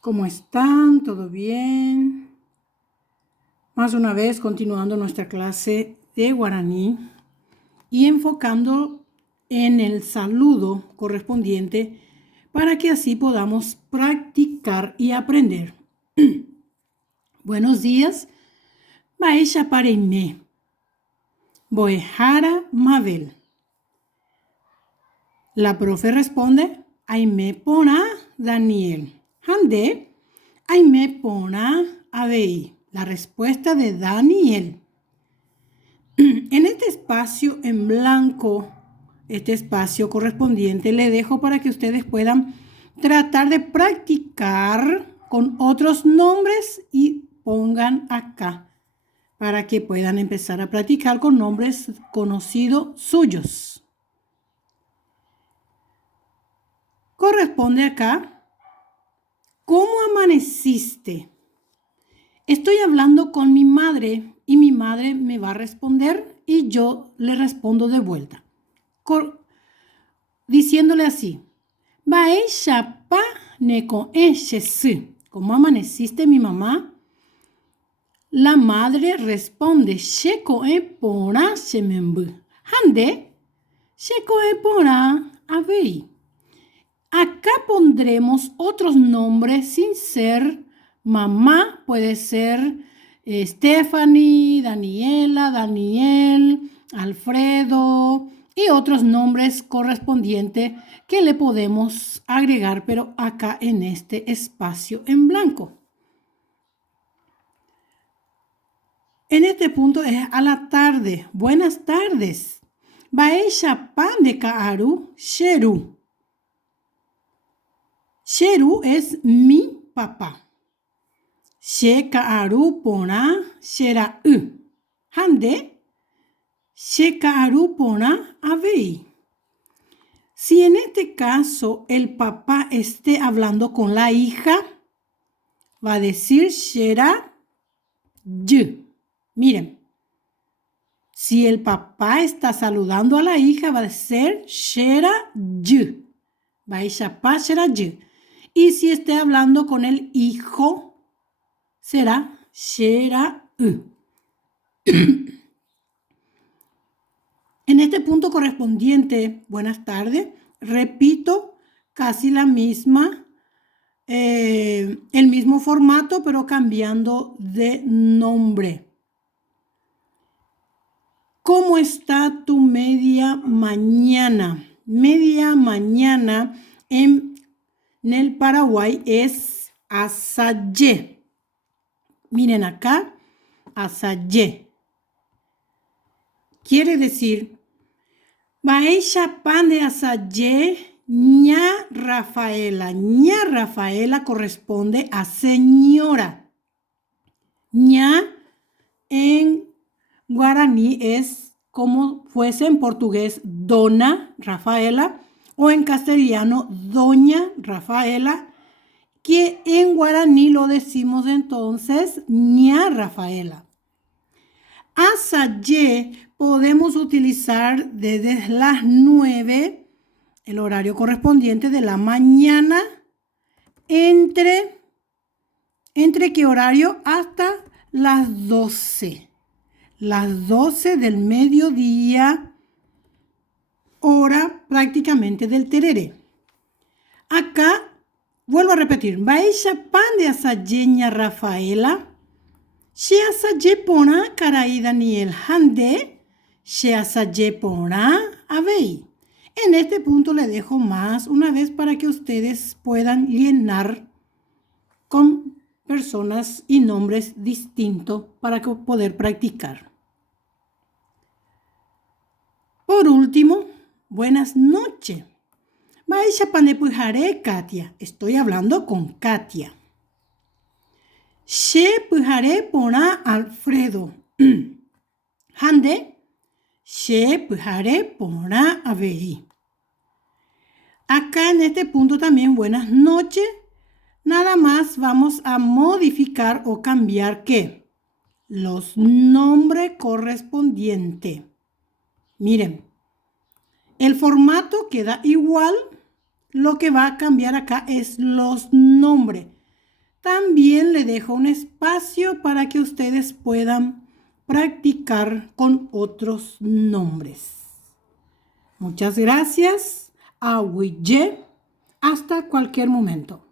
¿Cómo están? ¿Todo bien? Más una vez, continuando nuestra clase de guaraní y enfocando en el saludo correspondiente para que así podamos practicar y aprender. Buenos días. Baisha Pareime. Boejara Mabel. La profe responde, Aime Pona Daniel. Hande, Aime Pona Abei. La respuesta de Daniel. En este espacio en blanco, este espacio correspondiente, le dejo para que ustedes puedan tratar de practicar con otros nombres y pongan acá para que puedan empezar a practicar con nombres conocidos suyos. Corresponde acá, ¿cómo amaneciste? Estoy hablando con mi madre y mi madre me va a responder y yo le respondo de vuelta. Diciéndole así, Baisha pa neko enchesi. ¿Cómo amaneciste, mi mamá? La madre responde, Sheko e pora shemembu. Hande, Sheko e pora avei. Acá pondremos otros nombres sin ser mamá, puede ser Stephanie, Daniela, Daniel, Alfredo y otros nombres correspondientes que le podemos agregar, pero acá en este espacio en blanco. En este punto es a la tarde. Buenas tardes. Baesha pan de kaaru sheru. Sheru es mi papá. She kaaru pona shera u. Hande, she kaaru pona avei. Si en este caso el papá esté hablando con la hija, va a decir shera y. Miren, si el papá está saludando a la hija, va a ser shera y. Baisha pa shera y. Y si esté hablando con el hijo, será shera u. En este punto correspondiente, buenas tardes, repito casi la misma, el mismo formato, pero cambiando de nombre. ¿Cómo está tu media mañana? Media mañana en el Paraguay es asaye. Miren acá, asaye. Quiere decir, Baisha pan de asaye, ña Rafaela. Ña Rafaela corresponde a señora. Ña en guaraní es como fuese en portugués dona Rafaela o en castellano doña Rafaela, que en guaraní lo decimos entonces ña Rafaela. Asaye podemos utilizar desde las 9, el horario correspondiente de la mañana, ¿entre qué horario? Hasta las 12. Las 12 del mediodía, hora prácticamente del tereré. Acá, vuelvo a repetir, Baisha pan de asayeña Rafaela, she asaye pona caray Daniel Hande, she asaye pona avei. En este punto le dejo más una vez para que ustedes puedan llenar con personas y nombres distintos para poder practicar. Por último, buenas noches. Baisha panepujare Katia. Estoy hablando con Katia. She pujare pona Alfredo. Hande, she pujare pona avei. Acá en este punto también buenas noches. Nada más vamos a modificar o cambiar ¿qué? Los nombres correspondientes. Miren, el formato queda igual. Lo que va a cambiar acá es los nombres. También le dejo un espacio para que ustedes puedan practicar con otros nombres. Muchas gracias. Hasta cualquier momento.